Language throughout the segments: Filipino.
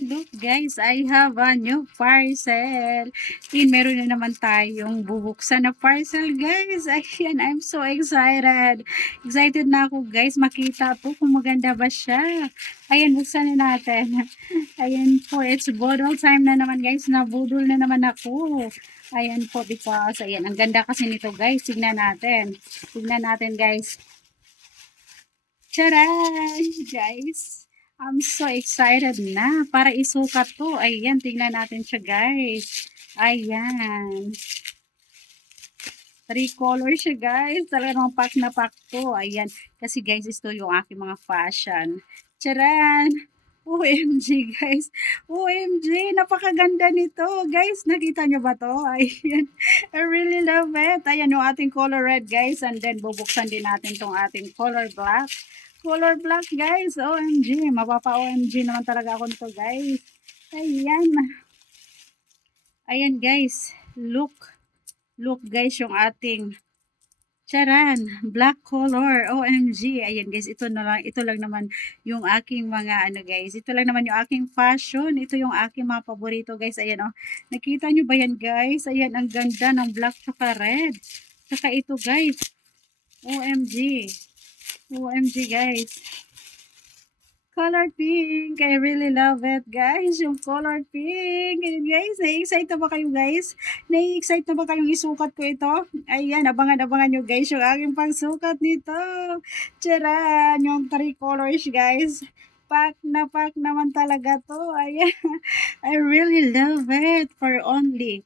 Look guys, I have a new parcel. Meron na naman tayong bubuksan na parcel guys. Ayan, I'm so excited. Excited na ako guys, makita po kung maganda ba siya. Ayan, buksan na natin. Ayan po, it's bodol time na naman guys. Nabudol na naman ako. Ayan po, because, ayan, ang ganda kasi nito guys. Tignan natin. Tignan natin guys. Charan! Guys, I'm so excited na para isukat to. Ayan, tingnan natin siya guys. Ayan. 3 colors siya guys. Talagang pack na pack to. Ayan. Kasi guys, ito yung aking mga fashion. Charan! OMG guys. OMG, napakaganda nito. Guys, nakita nyo ba to? Ayan. I really love it. Ayan yung ating color red guys. And then bubuksan din natin tong ating color black. Color black guys. OMG. Mapapa-OMG naman talaga ako nito guys. Ayan. Ayan guys. Look. Look guys yung ating charan, black color. OMG. Ayan guys, ito lang naman yung aking mga ano guys. Ito lang naman yung aking fashion. Ito yung aking mga paborito guys. Ayan oh. Nakita nyo ba yan guys? Ayan, ang ganda ng black tsaka red. Tsaka ito guys. OMG. OMG guys. Color pink. I really love it, guys. Yung color pink. Ayan, guys. Nai-excite na ba kayo, guys? Nai-excite na ba kayong isukat ko ito? Ayan, abangan-abangan nyo, guys, yung aking pagsukat nito. Tcharan! Yung 3 colors, guys. Pack naman talaga to. Ayan. I really love it for only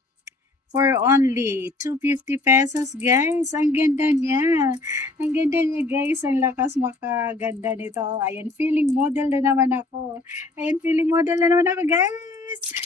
250 pesos guys. Ang ganda niya. Ang ganda niya guys. Ang lakas makaganda nito. Ayan, feeling model na naman ako. Ayan, feeling model na naman ako guys.